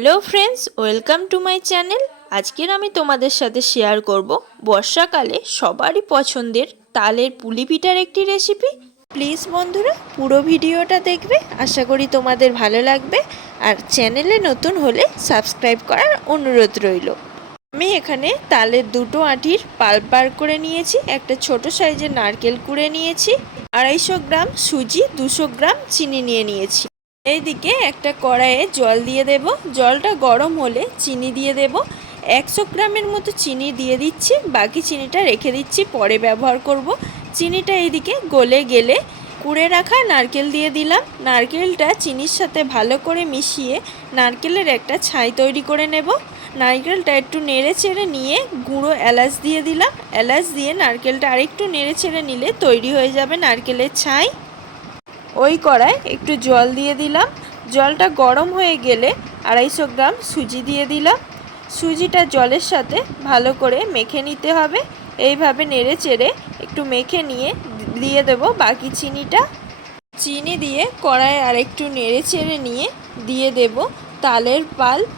Hello friends, welcome to my channel. আজকের আমি তোমাদের সাথে শেয়ার করব বর্ষাকালে সবারই পছন্দের তালের পুলি পিঠার একটি রেসিপি। প্লিজ বন্ধুরা পুরো ভিডিওটা দেখবে, আশা করি তোমাদের ভালো লাগবে। আর চ্যানেলে নতুন হলে সাবস্ক্রাইব করার অনুরোধ রইল। আমি এখানে তালের দুটো আঁটির পাল্প বার করে নিয়েছি, একটা ছোট সাইজের নারকেল কুড়ে নিয়েছি, 250 গ্রাম সুজি, 200 গ্রাম চিনি নিয়ে নিয়েছি। এইদিকে একটা কড়াইয়ে জল দিয়ে দেব। জলটা গরম হলে চিনি দিয়ে দেব। 100 গ্রামের মতো চিনি দিয়ে দিচ্ছি, বাকি চিনিটা রেখে দিচ্ছি, পরে ব্যবহার করব। চিনিটা এইদিকে গলে গেলে কুড়ে রাখা নারকেল দিয়ে দিলাম। নারকেলটা চিনির সাথে ভালো করে মিশিয়ে নারকেলের একটা ছাই তৈরি করে নেব। নারকেলটা একটু নেড়ে চেড়ে নিয়ে গুঁড়ো এলাচ দিয়ে দিলাম। এলাচ দিয়ে নারকেলটা আরেকটু নেড়ে চেড়ে নিলে তৈরি হয়ে যাবে নারকেলের ছাই। ওই কড়ায় একটু জল দিয়ে দিলাম। জলটা গরম হয়ে গেলে 250 গ্রাম সুজি দিয়ে দিলাম। সুজিটা জলের সাথে ভালো করে মেখে নিতে হবে। এইভাবে নেড়ে চেড়ে একটু মেখে নিয়ে দিয়ে দেব বাকি চিনিটা। চিনি দিয়ে কড়ায় আরেকটু নেড়ে চেড়ে নিয়ে দিয়ে দেব তালের পাল্প।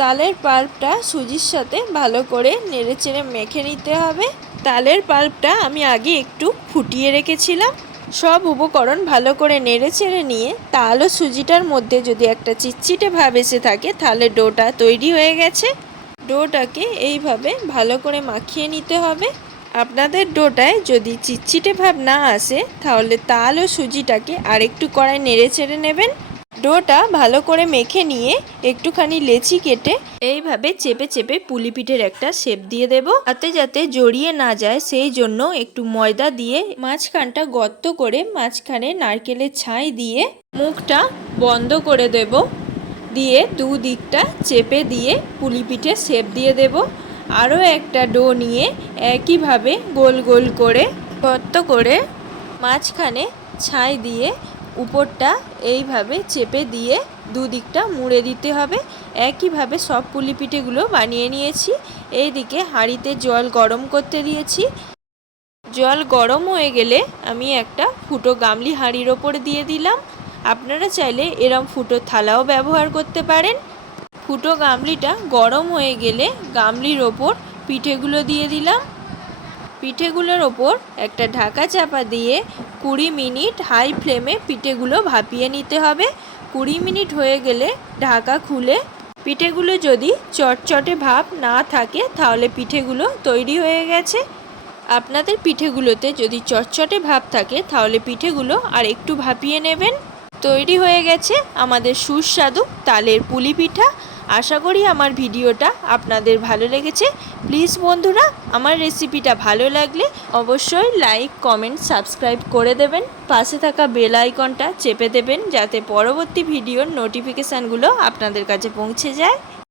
তালের পাল্পটা সুজির সাথে ভালো করে নেড়ে চেড়ে মেখে নিতে হবে। তালের পাল্পটা আমি আগে একটু ফুটিয়ে রেখেছিলাম। সব উপকরণ ভালো করে নেড়ে চেড়ে নিয়ে তাল ও সুজিটার মধ্যে যদি একটা চিটচিটে ভাব এসে থাকে তাহলে ডোটা তৈরি হয়ে গেছে। ডোটাকে এইভাবে ভালো করে মাখিয়ে নিতে হবে। আপনাদের ডোটায় যদি চিটচিটে ভাব না আসে তাহলে তাল ও সুজিটাকে আরেকটু কড়াই নেড়ে চেড়ে নেবেন। ডোটা ভালো করে মেখে নিয়ে একটুখানি লেচি কেটে এইভাবে চেপে চেপে পুলি পিঠের একটা শেপ দিয়ে দেব। তাতে যাতে জড়িয়ে না যায় সেই জন্য একটু ময়দা দিয়ে মাঝখানটা গর্ত করে মাঝখানে নারকেলের ছাই দিয়ে মুখটা বন্ধ করে দেব। দিয়ে দুদিকটা চেপে দিয়ে পুলি পিঠে শেপ দিয়ে দেব। আরও একটা ডো নিয়ে একইভাবে গোল গোল করে গর্ত করে মাঝখানে ছাই দিয়ে উপরটা এইভাবে চেপে দিয়ে দুদিকটা মুড়ে দিতে হবে। একইভাবে সব পুলি পিঠেগুলো বানিয়ে নিয়েছি। এইদিকে হাঁড়িতে জল গরম করতে দিয়েছি। জল গরম হয়ে গেলে আমি একটা ফুটো গামলি হাঁড়ির ওপর দিয়ে দিলাম। আপনারা চাইলে এরম ফুটো থালাও ব্যবহার করতে পারেন। ফুটো গামলিটা গরম হয়ে গেলে গামলির ওপর পিঠেগুলো দিয়ে দিলাম। পিঠেগুলোর ওপর একটা ঢাকা চাপা দিয়ে 20 মিনিট হাই ফ্লেমে পিঠেগুলো ভাপিয়ে নিতে হবে। 20 মিনিট হয়ে গেলে ঢাকা খুলে পিঠেগুলো যদি চটচটে ভাব না থাকে তাহলে পিঠেগুলো তৈরি হয়ে গেছে। আপনাদের পিঠেগুলোতে যদি চটচটে ভাব থাকে তাহলে পিঠেগুলো আর একটু ভাপিয়ে নেবেন। তৈরি হয়ে গেছে আমাদের সুস্বাদু তালের পুলি পিঠা। আশা করি আমার ভিডিওটা আপনাদের ভালো লেগেছে। প্লিজ বন্ধুরা আমার রেসিপিটা ভালো লাগলে অবশ্যই লাইক, কমেন্ট, সাবস্ক্রাইব করে দেবেন। পাশে থাকা বেল আইকনটা চেপে দেবেন যাতে পরবর্তী ভিডিওর নোটিফিকেশানগুলো আপনাদের কাছে পৌঁছে যায়।